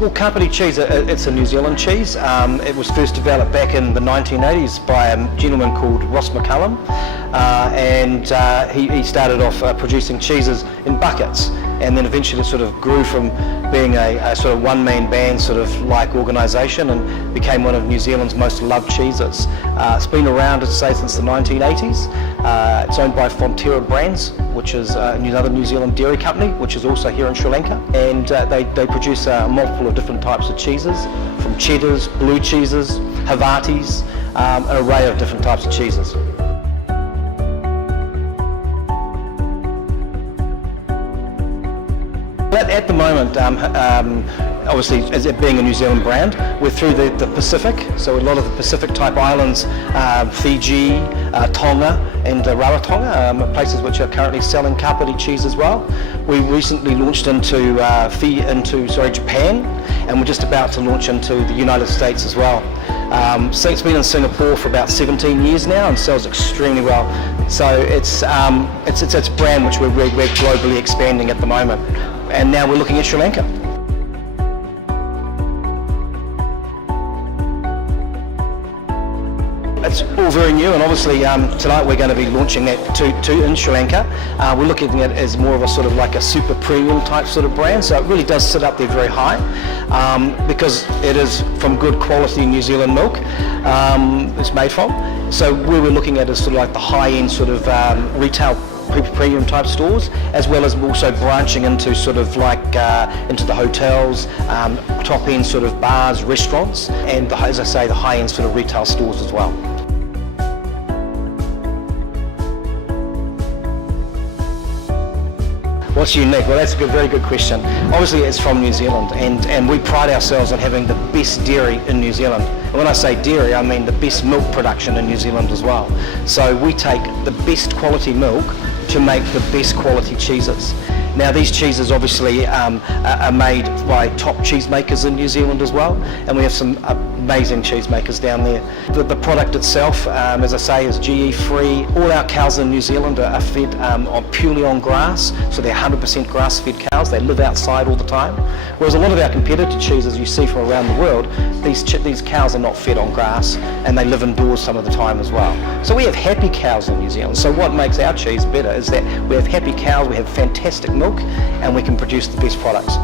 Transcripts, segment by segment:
Well, Kapiti cheese, it's a New Zealand cheese. It was first developed back in the 1980s by a gentleman called Ross McCullum, and he started off producing cheeses in buckets, and then eventually sort of grew from being a sort of one-man band sort of like organisation and became one of New Zealand's most loved cheeses. It's been around, as I say, since the 1980s. It's owned by Fonterra Brands, which is another New Zealand dairy company, which is also here in Sri Lanka, and they produce multiple of different types of cheeses, from cheddars, blue cheeses, Havatis, an array of different types of cheeses. At the moment, obviously, as it being a New Zealand brand, we're through the Pacific, so a lot of the Pacific type islands, Fiji, Tonga and Rarotonga, places which are currently selling Kapiti cheese as well. We recently launched into Japan, and we're just about to launch into the United States as well. So it's been in Singapore for about 17 years now and sells extremely well. So it's a brand which we're globally expanding at the moment, and now we're looking at Sri Lanka. It's all very new, and obviously tonight we're going to be launching that too in Sri Lanka. We're looking at it as more of a sort of like a super premium type sort of brand, so it really does sit up there very high because it is from good quality New Zealand milk it's made from. So where we're looking at is sort of like the high-end sort of retail premium type stores, as well as also branching into sort of like into the hotels, top end sort of bars, restaurants, and as I say, the high end sort of retail stores as well. What's unique? Well, that's a very good question. Obviously, it's from New Zealand, and we pride ourselves on having the best dairy in New Zealand. And when I say dairy, I mean the best milk production in New Zealand as well. So we take the best quality milk to make the best quality cheeses. Now these cheeses obviously are made by top cheesemakers in New Zealand as well, and we have some amazing cheesemakers down there. The product itself, as I say, is GE free. All our cows in New Zealand are fed purely on grass, so they're 100% grass-fed cows. They live outside all the time. Whereas a lot of our competitor cheeses you see from around the world, these cows are not fed on grass, and they live indoors some of the time as well. So we have happy cows in New Zealand. So what makes our cheese better is that we have happy cows, we have fantastic milk, and we can produce the best products.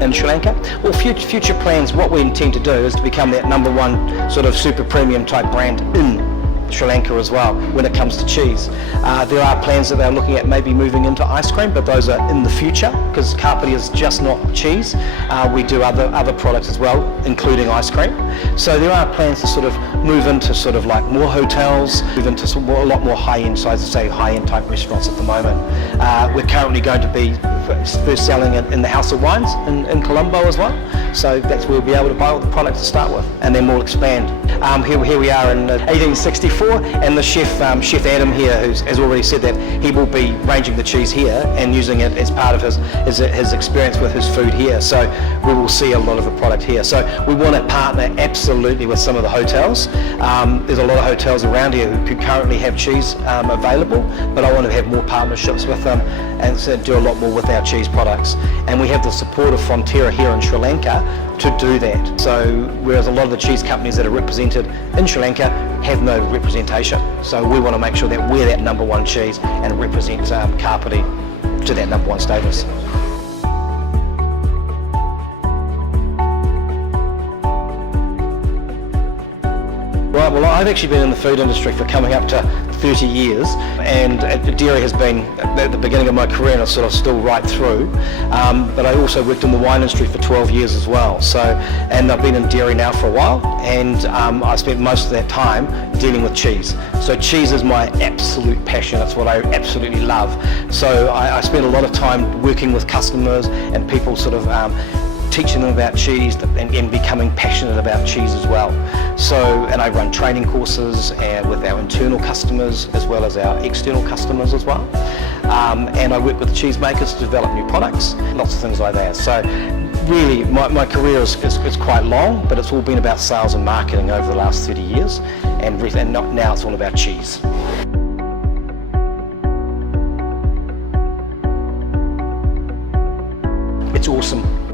In Sri Lanka? Well, future plans, what we intend to do is to become that #1 sort of super premium type brand in Sri Lanka as well when it comes to cheese. There are plans that they're looking at maybe moving into ice cream, but those are in the future because Kapiti is just not cheese. We do other products as well, including ice cream. So there are plans to sort of move into sort of like more hotels, move into a lot more high-end, so I'd say high-end type restaurants at the moment. We're currently going to be first selling it in the House of Wines in Colombo as well. So that's where we'll be able to buy all the products to start with, and then we'll expand. Here we are in 1864, and the chef Adam here, has already said that he will be ranging the cheese here and using it as part of his experience with his food here. So we will see a lot of the product here. So we want to partner absolutely with some of the hotels. There's a lot of hotels around here who currently have cheese available, but I want to have more partnerships with them and so do a lot more with our cheese products. And we have the support of Fonterra here in Sri Lanka to do that. So whereas a lot of the cheese companies that are represented in Sri Lanka have no representation. So we want to make sure that we're that #1 cheese and represent Kapiti to that #1 status. Right, well, I've actually been in the food industry for coming up to 30 years, and dairy has been at the beginning of my career, and it's sort of still right through. But I also worked in the wine industry for 12 years as well. So, and I've been in dairy now for a while, and I spent most of that time dealing with cheese. So cheese is my absolute passion. It's what I absolutely love. So I spent a lot of time working with customers and people sort of teaching them about cheese and becoming passionate about cheese as well. So, and I run training courses with our internal customers as well as our external customers as well. And I work with cheesemakers to develop new products, lots of things like that. So really, my career is quite long, but it's all been about sales and marketing over the last 30 years, and now it's all about cheese. It's awesome.